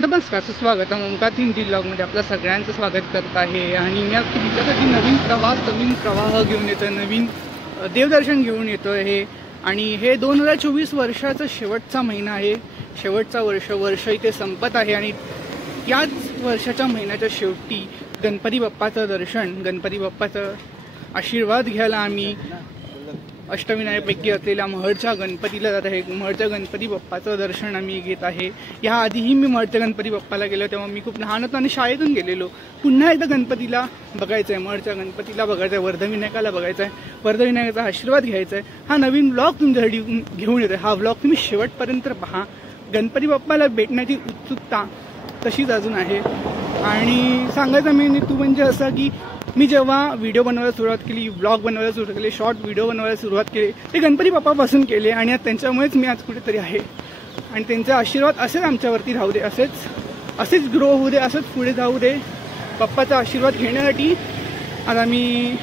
नमस्कार, स्वागत आहे ओंकार हिंदी ब्लॉगमध्ये आपलं सगळ्यांचं स्वागत करत आहे। आणि मी आज तुमच्यासाठी नवीन प्रवाह घेऊन येतो, नवीन देवदर्शन घेऊन येतो आहे। आणि हे 2024 वर्षाचा शेवटचा महिना आहे, शेवटचा वर्ष इथे संपत आहे। आणि याच वर्षाच्या महिन्याच्या शेवटी गणपती बाप्पाचं दर्शन, गणपती बाप्पाचा आशीर्वाद घ्यायला आम्ही अष्टविनायकापैकी असलेल्या महडच्या गणपतीला जात आहे। महडच्या गणपती बाप्पाचं दर्शन आम्ही घेत आहे। याआधीही मी महडच्या गणपती बाप्पाला गेलो, तेव्हा मी खूप लहान होतो आणि शाळेतून गेलेलो। पुन्हा एकदा गणपतीला बघायचं आहे, महडच्या गणपतीला बघायचं आहे, वर्धविनायकाला बघायचं आहे, वर्धविनायकाचा आशीर्वाद घ्यायचा आहे। हा नवीन ब्लॉग तुमच्यासाठी घेऊन येतोय। हा ब्लॉग तुम्ही शेवटपर्यंत पहा। गणपती बाप्पाला भेटण्याची उत्सुकता तशीच अजून आहे। आणि सांगायचं मी तू म्हणजे असं की मी जेव्हा व्हिडिओ बनवायला सुरुवात केली, ब्लॉग बनवायला सुरुवात केली, शॉर्ट व्हिडिओ बनवायला सुरुवात केली, ते गणपती बाप्पापासून केले। आणि त्यांच्यामुळेच मी आज कुठेतरी आहे। आणि त्यांचा आशीर्वाद असेच आमच्यावरती राहू दे, असेच ग्रो होऊ दे, असंच पुढे जाऊ दे। बाप्पाचा आशीर्वाद घेण्यासाठी आज आम्ही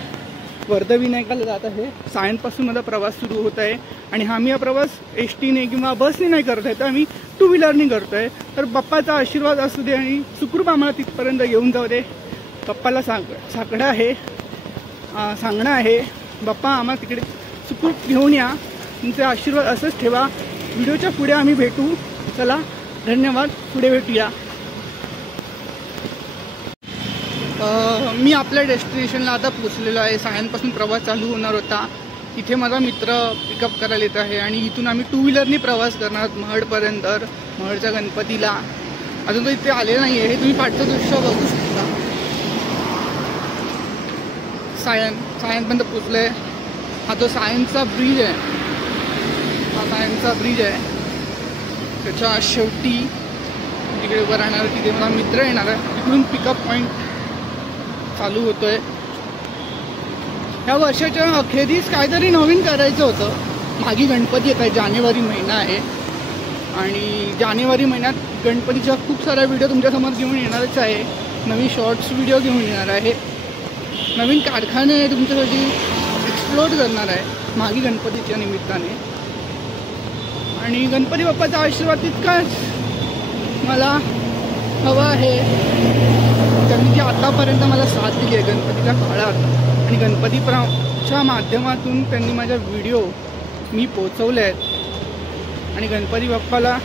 वर्धविनायकाला जात आहे। सायंपासून माझा प्रवास सुरू होत आहे। आणि आम्ही हा प्रवास एसटीने किंवा बसने नाही करत आहे, तर आम्ही टू व्हीलरने करतोय। तर बाप्पाचा आशीर्वाद असू दे आणि सुखरूप आम्हाला तिथपर्यंत घेऊन जाऊ दे। बाप्पाला सांगणं आहे, बाप्पा आम्हाला तिकडे सुखरूप घेऊन या, तुमचे आशीर्वाद असंच ठेवा। व्हिडिओच्या पुढे आम्ही भेटू, चला धन्यवाद, पुढे भेटूया। मी आपल्या डेस्टिनेशनला आता पोहोचलेलो आहे। सायंपासून प्रवास चालू होणार होता, इथे माझा मित्र पिकअप करायला येत आहे। आणि इथून आम्ही टू व्हीलरने प्रवास करणार महडपर्यंत, महडच्या गणपतीला। अजून तो इथे आलेला नाही आहे, हे तुम्ही पाठचं दृश्य बघू शकता। सायनपर्यंत पोचलोय। हा तो सायनचा ब्रिज आहे, त्याच्या शेवटी तिकडे उभं राहणार, तिथे मला मित्र येणार आहे। तिकडून पिकअप पॉईंट चालू होतोय। ह्या वर्षाच्या अखेरीस काहीतरी नवीन करायचं होतं। मागे गणपती येत आहे, जानेवारी महिना आहे। आणि जानेवारी महिन्यात गणपतीच्या खूप साऱ्या व्हिडिओ तुमच्यासमोर घेऊन येणारच आहे। नवीन शॉर्ट्स व्हिडिओ घेऊन येणार आहे, नवीन कारखाने तुमच्यासाठी एक्सप्लोर करणार आहे मागे गणपतीच्या निमित्ताने। आणि गणपती बाप्पाचा आशीर्वाद तितकाच मला हवा आहे, त्यांनी जी आतापर्यंत मला साथ दिली आहे गणपतीच्या काळात। आणि गणपतीच्या माध्यमातून त्यांनी माझ्या व्हिडिओ मी पोचवले आहेत। आणि गणपती बाप्पाला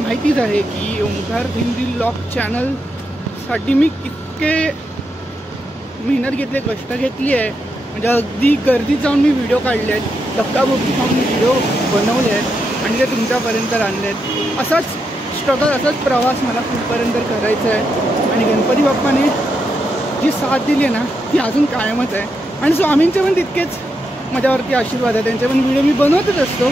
माहितीच आहे की ओंकार हिंदी ब्लॉग चॅनल साठी मी इतके मेहनत घेतली, कष्ट घेतली आहे। म्हणजे अगदी गर्दीत जाऊन मी व्हिडिओ काढले आहेत, धक्काबुक्की खाऊन व्हिडिओ बनवले आहेत आणि ते तुमच्यापर्यंत आणले आहेत। असाच स्ट्रगल, असाच प्रवास मला पुढपर्यंत करायचा आहे। आणि गणपती बाप्पाने जी साथ दिली आहे ना, ती अजून कायमच आहे। आणि स्वामींचे पण तितकेच माझ्यावरती आशीर्वाद आहे, त्यांचे पण व्हिडिओ मी बनवतच असतो।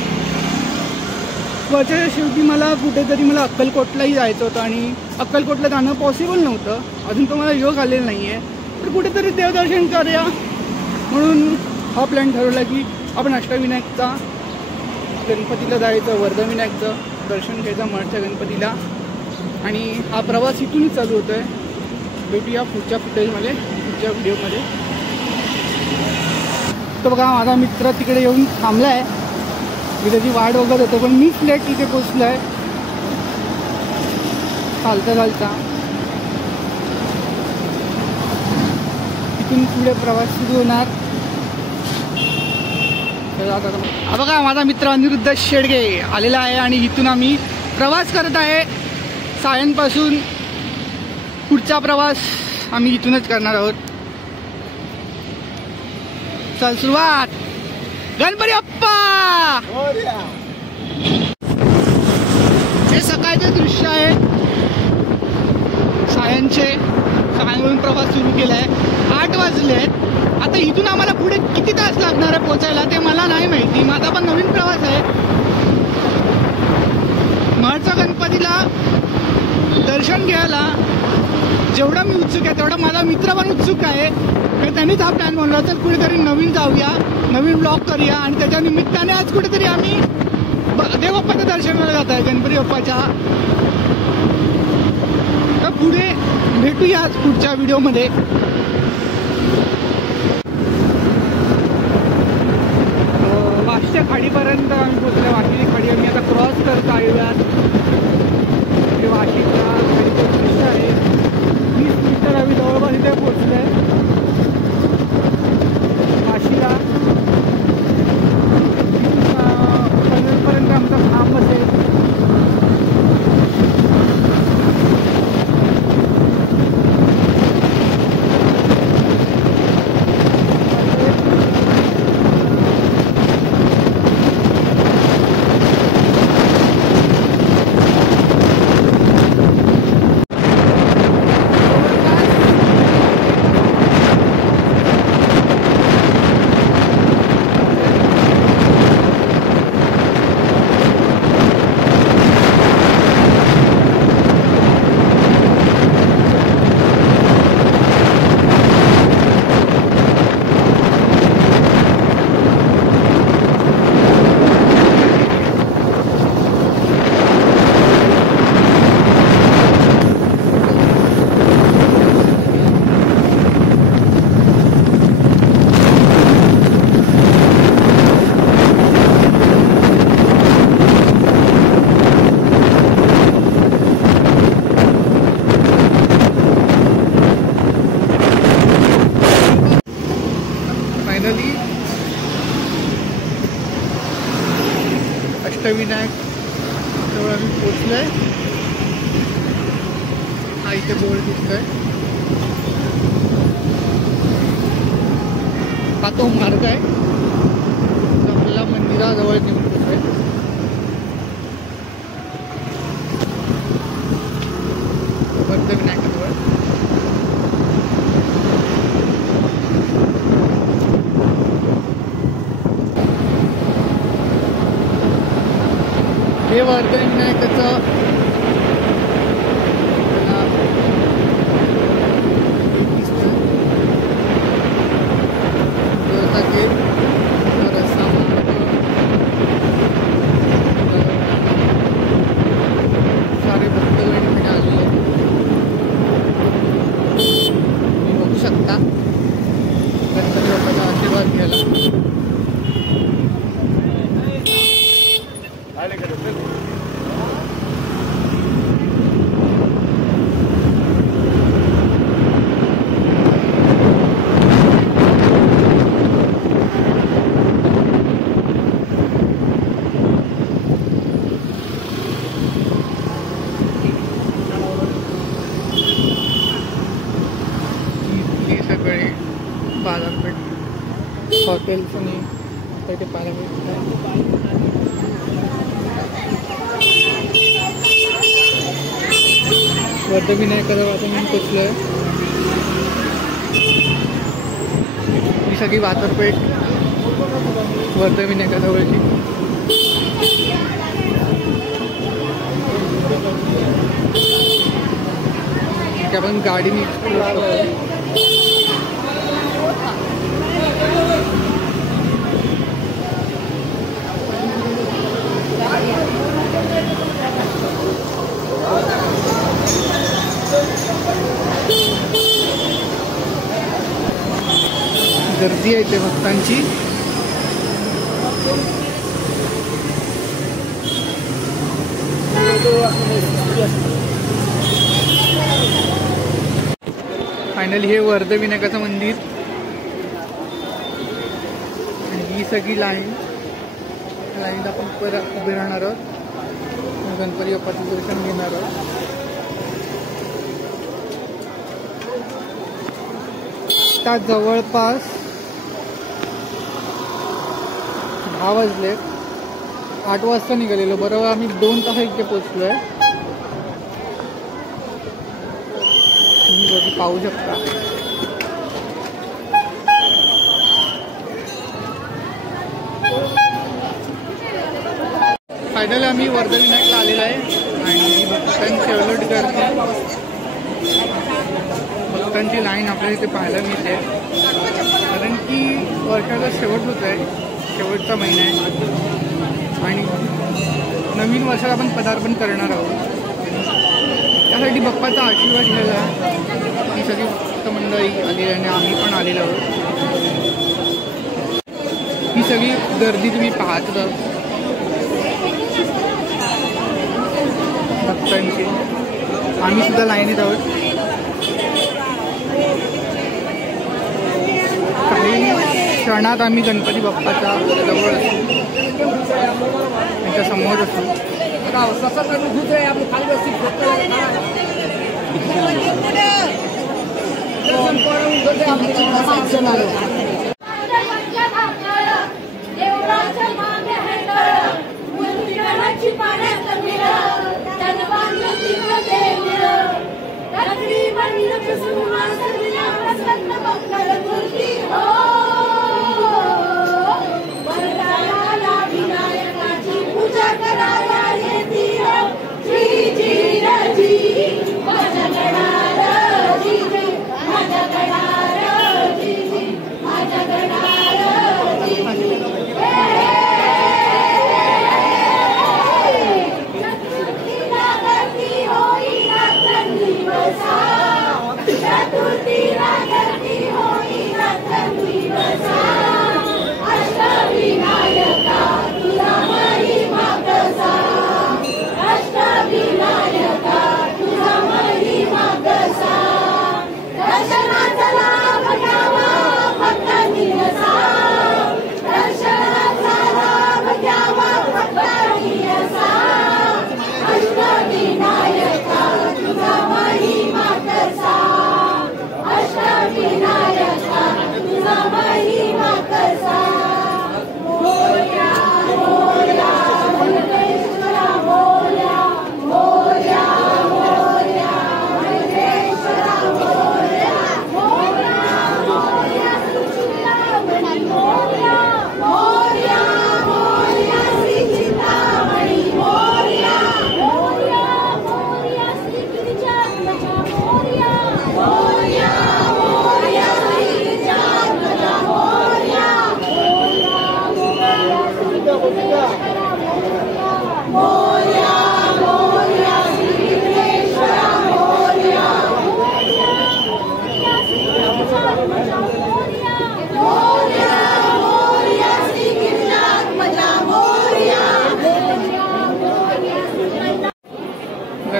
वर्षाच्या शेवटी मला कुठेतरी अक्कलकोटलाही जायचं होतं आणि अक्कलकोटला जाणं पॉसिबल नव्हतं, अजून तो मला योग आलेला नाही आहे। तर कुठेतरी देवदर्शन करूया म्हणून हा प्लॅन ठरवला की आपण अष्टविनायकचा गणपतीला जायचं, वर्धविनायकचं दर्शन घ्यायचं महडच्या गणपतीला। आणि हा प्रवास इथूनच चालू होतो आहे। भेटूया पुढच्या फुटेजमध्ये, पुढच्या व्हिडिओमध्ये। तर बघा, माझा मित्र तिकडे येऊन थांबला आहे, मी त्याची वाट बघत होतो, पण मीच लेट तिथे पोचलो आहे चालता। इथून पुढे प्रवास सुरू होणार। हा बघा, माझा मित्र अनिरुद्ध शेडगे आलेला आहे आणि इथून आम्ही प्रवास करत आहे सायंपासून। पुढचा प्रवास आम्ही इथूनच करणार आहोत। चल सुरुवात, गणपती बाप्पा। हे सकाळचे दृश्य आहे सायंवरून प्रवास सुरू केला आहे। 8 वाजले आहेत। आता इथून आम्हाला पुढे किती तास लागणार आहे पोचायला ते मला नाही माहिती। माझा पण नवीन प्रवास आहे। महडच्या गणपतीला दर्शन घ्यायला जेवढा मी उत्सुक आहे, तेवढा माझा मित्र पण उत्सुक आहे। त्यांनीच हा प्लॅन बनवला, तर कुठेतरी नवीन जाऊया, नवीन ब्लॉग करूया। आणि त्याच्या निमित्ताने आज कुठेतरी आम्ही देवबाप्पाच्या दर्शनाला जात आहे, गणपती बाप्पाच्या। तर पुढे भेटूया आज पुढच्या व्हिडिओमध्ये। वाशीच्या खाडीपर्यंत आम्ही पोहोचलो। वाशीची खाडी आम्ही आता क्रॉस करत आहोत। वर्धविनायक जवळ आम्ही पोचलोय. हा इथे बोर्ड दिसतोय. हा तो मार्ग आहे आपल्याला मंदिराजवळ घेऊन पोचतोय. वर्धविनायकाजवळ हे वर्धविनायकाचं सारे भक्तगण इथे आलेले तुम्ही बघू शकता. गणपती बाप्पाचा आशीर्वाद घ्यायला. सगळे बाजारपेठ हॉटेल्स आणि आता इथे पाहायला भेटत. वर्धविनायकाजवळ आता मी पोचलोय. ही सगळी बाजारपेठ वर्धविनायकाजवळची. आपण गाडीने एक्सप्लोर करतो. गर्दी आहे ते भक्तांची. फायनली हे वर्धविनायकाचं मंदिर आणि ही सगळी लाईन आपण परत उभे राहणार आहोत. गणपती बाप्पाचं दर्शन घेणार आहोत. त्या जवळपास 10 वाजले. 8 वाजता निघालेलो. बरोबर आम्ही 2 तास इथे पोचलोय. तुम्ही पाहू शकता. फायनली आम्ही वर्धविनायकला आलेलो आहे आणि भक्तांची अलर्ट गर्दी, भक्तांची लाईन आपल्याला इथे पाहायला मिळते. कारण की वर्षाचा शेवट होत आहे, शेवटचा महिना आहे आणि नवीन वर्षाला आपण पदार्पण करणार आहोत. त्यासाठी बाप्पाचा आशीर्वाद घ्यायला ही सगळी भक्त मंडळी आलेली आणि आम्ही पण आलेलो आहोत. ही सगळी गर्दी तुम्ही पाहत आहात भक्तांची. आम्ही सुद्धा लाईनीत आहोत. काही क्षणात आम्ही गणपती बाप्पाच्या जवळ असू, त्यांच्या समोर असू.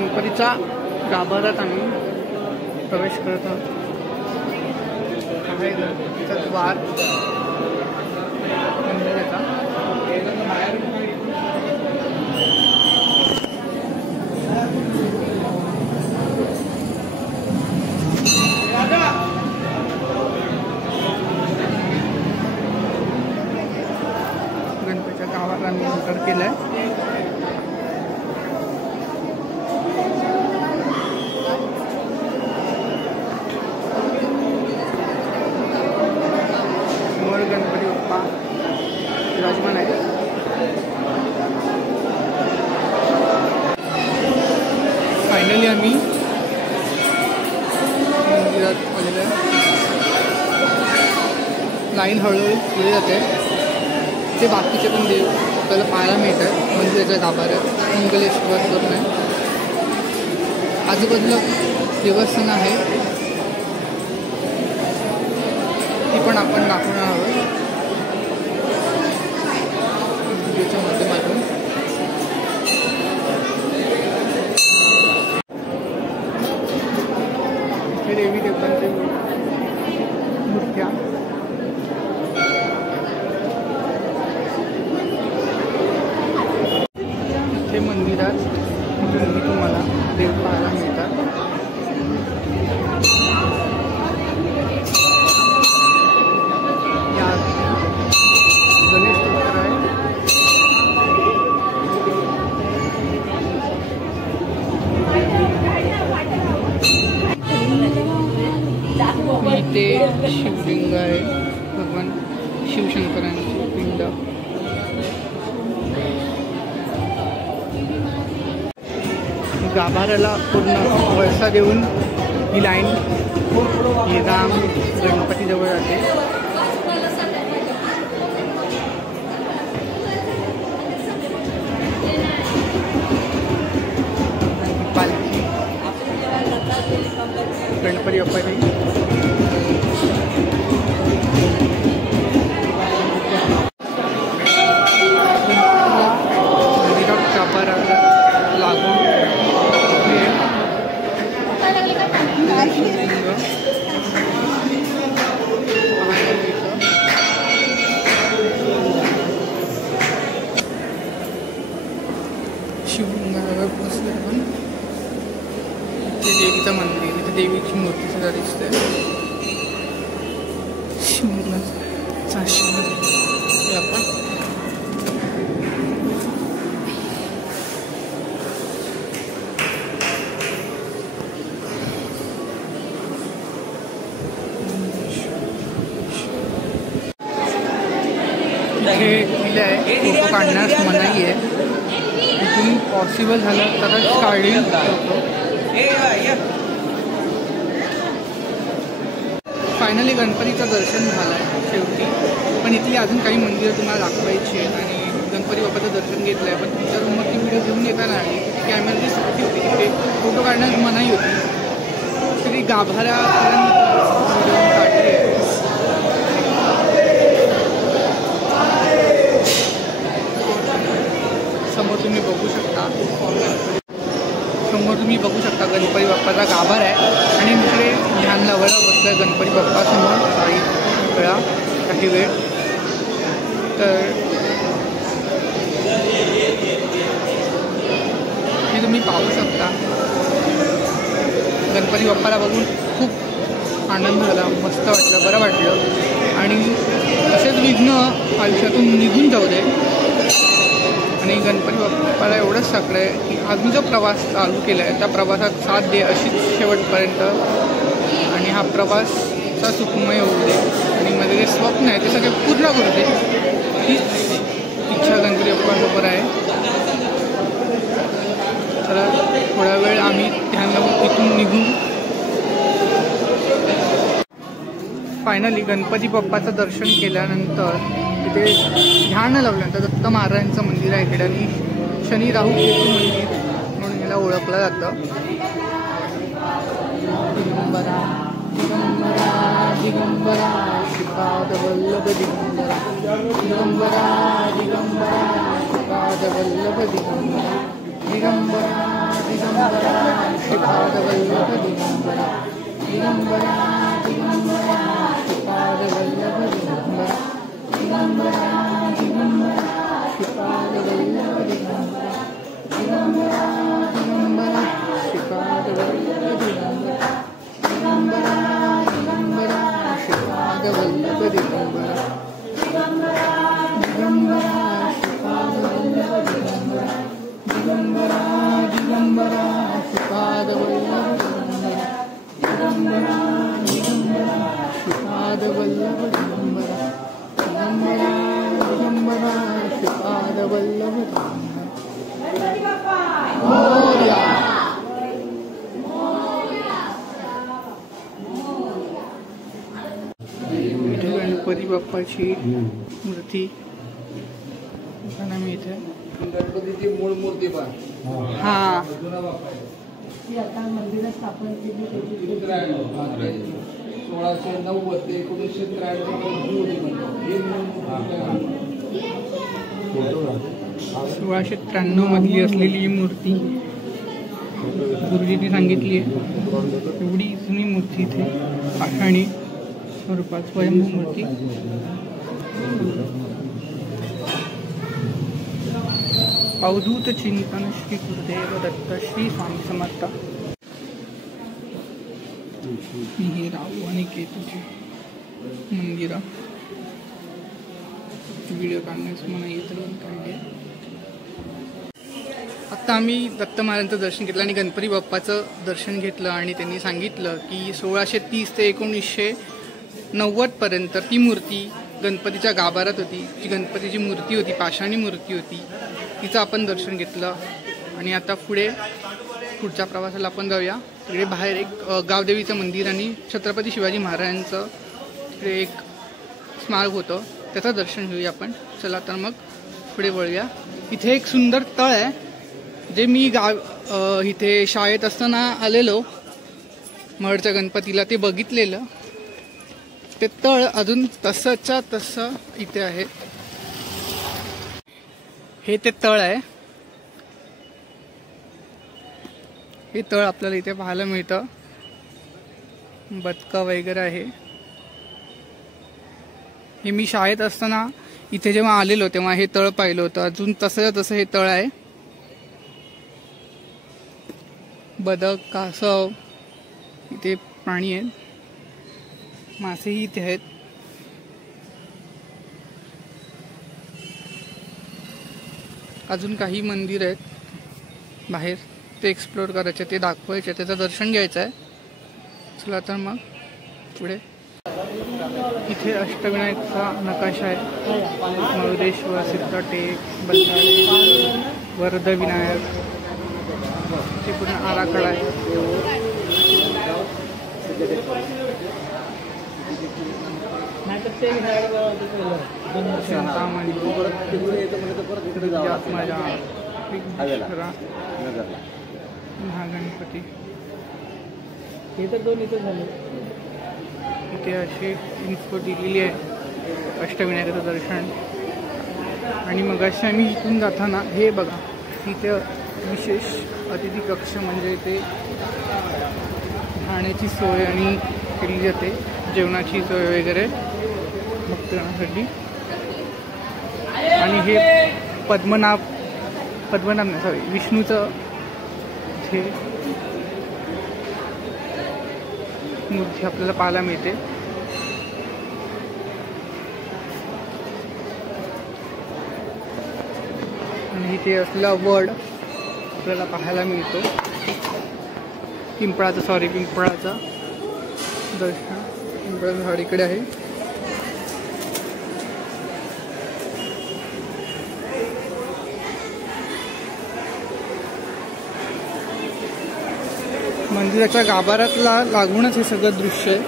गणपतीचा गाभाऱ्यात आम्ही प्रवेश करत आहोत. आहे गणपतीचा द्वार मंदिराचा. गणपतीच्या गावाला आम्ही एंटर केलाय. गणपती बाप्पा विराजमान आहे. फायनली आम्ही मंदिरात आलेलो आहे. लाईन हळूहळू पुढे जाते. ते बाकीचे पण देव आपल्याला पाहायला मिळतात मंदिराच्या गाभाऱ्यात. मंगलेश्वर करून आहे. आजूबाजूला देवस्थान आहे, ती पण आपण दाखवणार आहोत व्हिडिओच्या माध्यमातून. इथे देवी देवतांच्या मूर्त्या. इथे मंदिरात तुम्हाला देव पाहायला मिळतात. इथे शिवलिंग आहे, भगवान शिवशंकरांची पिंड. गाभाऱ्याला पूर्ण वळसा देऊन ही लाईन ही राम गणपतीजवळ जाते. पालखी गणपती बाप्पाची. शिवलिंगावर बसले आपण. इथे देवीचं मंदिर, इथे देवीची मूर्ती सुद्धा दिसते. शिवलिंगाचा आशीर्वाद आपण. इथे लिहिलं आहे फोटो काढण्यास मनाई आहे. इथून पॉसिबल झालं तरच काढीन फोटो. फायनली गणपतीचं दर्शन झालं आहे शेवटी. पण इथली अजून काही मंदिरं तुम्हाला दाखवायची आहे आणि गणपती बाप्पाचं दर्शन घेतलं आहे. पण तुमच्या रूमवरती व्हिडिओ घेऊन येताना आणि कॅमेराची सक्ती होती, तिथे फोटो काढण्यास मनाई होती. तरी गाभाऱ्यापर्यंत व्हिडिओ काढले. समोर तुम्ही बघू शकता गणपती बाप्पाचा गाभारा आहे. आणि इकडे ध्यान लावायला बसला गणपती बाप्पा समोर काही वेळ. तर हे तुम्ही पाहू शकता. गणपती बाप्पाला बघून खूप आनंद झाला, मस्त वाटलं, बरं वाटलं. आणि असेच विघ्न आयुष्यातून निघून जाऊ दे. आणि गणपती बाप्पाला एवढंच सांगणं आहे की आम्ही जो प्रवास चालू केला आहे त्या प्रवासात साथ दे अशीच शेवटपर्यंत. आणि हा प्रवासचा सुखमय होऊ दे आणि माझे जे स्वप्न आहे ते सगळे पूर्ण करू दे, हीच इच्छा गणपती बाप्पाबरोबर आहे. तर थोडा वेळ आम्ही ध्यान लावून इथून निघू. फायनली गणपती बाप्पाचं दर्शन केल्यानंतर तिथे ध्यान लावल्यानंतर दत्त महाराजांचं मंदिर आहे इकडे. आणि शनी राहू केतू मंदिर म्हणून याला ओळखलं जातं. दिगंबरा दिगंबरा दिगंबरा श्रीपाद वल्लभ दिगंबरा दिगंबरा दिगंबरा श्रीपाद वल्लभ दिगंबरा दिगंबरा दिगंबरा श्रीपादवल्लभ दिगंबरा दिगंबरा दिगंबरा श्रीपादवल्लभ दिगंबरा दिगंबरा दिगंबरा श्रीपादवल्लभ दिगंबरा दिगंबरा दिगंबरा श्रीपादवल्लभ दिगंबरा दिगंबरा दिगंबरा श्रीपादवल्लभ दिगंबरा दिगंबरा दिगंबरा श्रीपादवल्लभ दिगंबरा दिगंबरा दिगंबरा श्रीपादवल्लभ दिगंबरा दिगंबरा श्रीपादवल्लभ दिगंबरा दिगंबरा दिगंबरा श्रीपादवल्लभ मोरया। विठ्ठल गणपती बाप्पाची मूर्ती मी इथे गणपतीची मूळ मूर्ती पण हा आता मंदिरात स्थापन केली 1690 ते 1693 मधली असलेली ही मूर्ती गुरुजींनी सांगितली आहे. एवढी जुनी मूर्ती इथे पाषाणी स्वरूपात स्वयंभू मूर्ती. अवधूत चिंतन श्री गुरुदेव दत्त श्री स्वामी समर्थ. हे राहू आणि केतूची मंदिर व्हिडिओ काढण्यास मला येत काढले. आता आम्ही दत्त महाराजांचं दर्शन घेतलं आणि गणपती बाप्पाचं दर्शन घेतलं आणि त्यांनी सांगितलं की 1630 ते 1990 पर्यंत ती मूर्ती गणपतीच्या गाभारात होती. जी गणपतीची मूर्ती होती पाषाणी मूर्ती होती तिचं आपण दर्शन घेतलं. आणि आता पुढच्या प्रवासाला आपण जाऊया. तिकडे बाहेर एक गावदेवीचं मंदिर आणि छत्रपती शिवाजी महाराजांचं तिकडे एक स्मारक होतं त्याचं दर्शन घेऊया आपण. चला तर मग पुढे वळूया. इथे एक सुंदर तळ आहे जे मी इथे शाळेत असताना आलेलो महडच्या गणपतीला ते बघितलेलं. ते तळ अजून तसंच्या तसं इथे आहे. हे ते तळ आहे. हे तळ आपल्याला इथे पाहायला मिळतं. बदकं वगैरे आहे. हे मी शाळेत असताना इथे जेव्हा आलेलो तेव्हा हे तळ पाहिलं होतं. अजून तसं तसं हे तळ आहे. बदक कासव इथे प्राणी आहेत. मासेही इथे आहेत. अजून काही मंदिर आहेत बाहेर ते एक्सप्लोर करायचे ते दाखवायचे त्याचं दर्शन घ्यायचं आहे. चला तर मग पुढे. इथे अष्टविनायकचा नकाशा आहे. मरुदेश्वर सिद्धटेक बल्लाळी वरदविनायक ते पूर्ण आराखडा आहे. महागणपती हे तर दोन इथं झाले. इथे अशी इन्फो दिलेली आहे अष्टविनायकाचं दर्शन. आणि मग अशी आम्ही इथून जाताना हे बघा इथे विशेष अतिथी कक्ष म्हणजे ते राहण्याची सोय आणि केली जाते. जेवणाची सोय वगैरे भक्तांसाठी. आणि हे पद्मनाभ नाही सॉरी विष्णूचं इथे मूर्ती आपल्याला पाहायला मिळते. आणि इथे असलेला वड आपल्याला पाहायला मिळतो. पिंपळाचं दर्शन. पिंपळाचं झाड इकडे आहे. मंदिराच्या गाभाऱ्यातला लागूनच हे सगळं दृश्य आहे.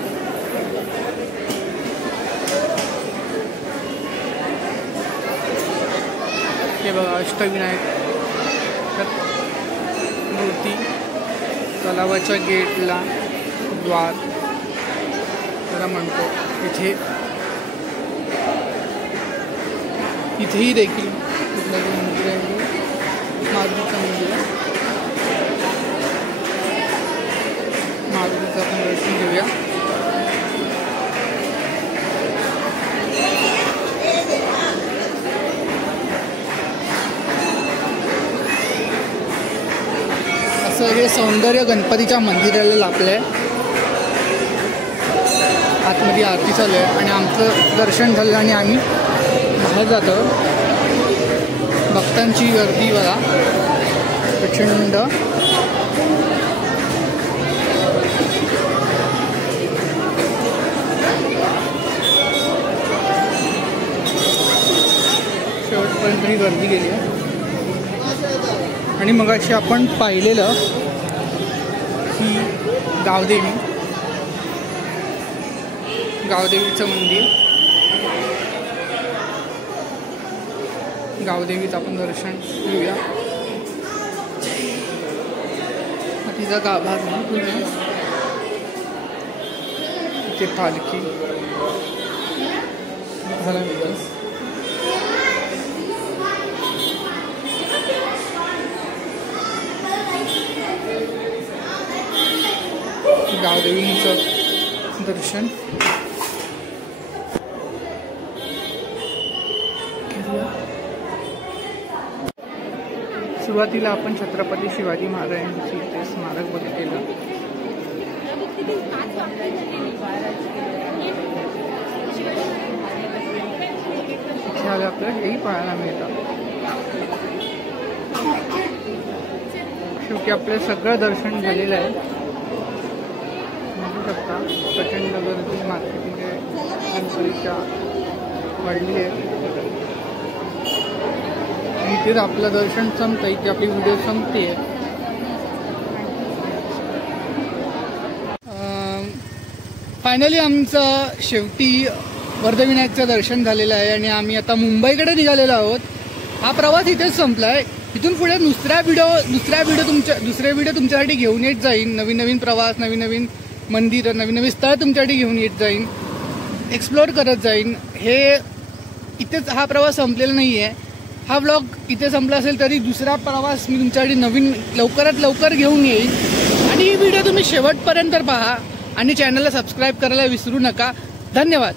हे बघा अष्टविनायक मूर्ती. तलावाच्या गेटला द्वार त्याला म्हणतो. इथेही देखील कुठलं मंदिर आहे मारुतीचं मंदिर आहे. असं हे सौंदर्य गणपतीच्या मंदिराला लाभलंय. आतमध्ये आरती चालू आहे आणि आमचं दर्शन झालं आणि आम्ही बाहेर जातो. भक्तांची गर्दी बघा प्रचंड. शेवटपर्यंत ही गर्दी गेली आहे. आणि मगाशी आपण पाहिलेलं ही गावदेवीचं मंदिर. गावदेवीचं आपण दर्शन घेऊया. तिचा गाभा इथे पालखी झाला. गावदेवीचं दर्शन सुरुवातीला आपण छत्रपती शिवाजी महाराजांची इथे स्मारक बघितलेलं. इथे आलं आपल्याला हेही पाहायला मिळतं. शेवटी आपलं सगळं दर्शन झालेलं आहे. बघू शकता प्रचंड गर्दी मार्केटमध्ये गणपतीच्या वाढली आहे. इथेच आपलं दर्शन संपतं. इथे आपली व्हिडिओ संपते. फायनली आमचं शेवटी वर्धविनायकचं दर्शन झालेलं आहे आणि आम्ही आता मुंबईकडे निघालेलो आहोत. हा प्रवास इथेच संपला आहे. इथून पुढे दुसरे व्हिडिओ तुमच्यासाठी घेऊन येत जाईन. नवीन नवीन प्रवास, नवीन नवीन मंदिर, नवीन नवीन स्थळ तुमच्यासाठी घेऊन येत जाईन. एक्सप्लोअर करत जाईन. हे इथेच हा प्रवास संपलेला नाही आहे. हा व्लॉग इथे संपला असेल तरी दुसरा प्रवास मी तुमच्यासाठी नवीन लवकरात लवकर घेऊन येईन. आणि ही व्हिडिओ तुम्ही शेवटपर्यंत पहा आणि चॅनलला सबस्क्राईब करायला विसरू नका. धन्यवाद.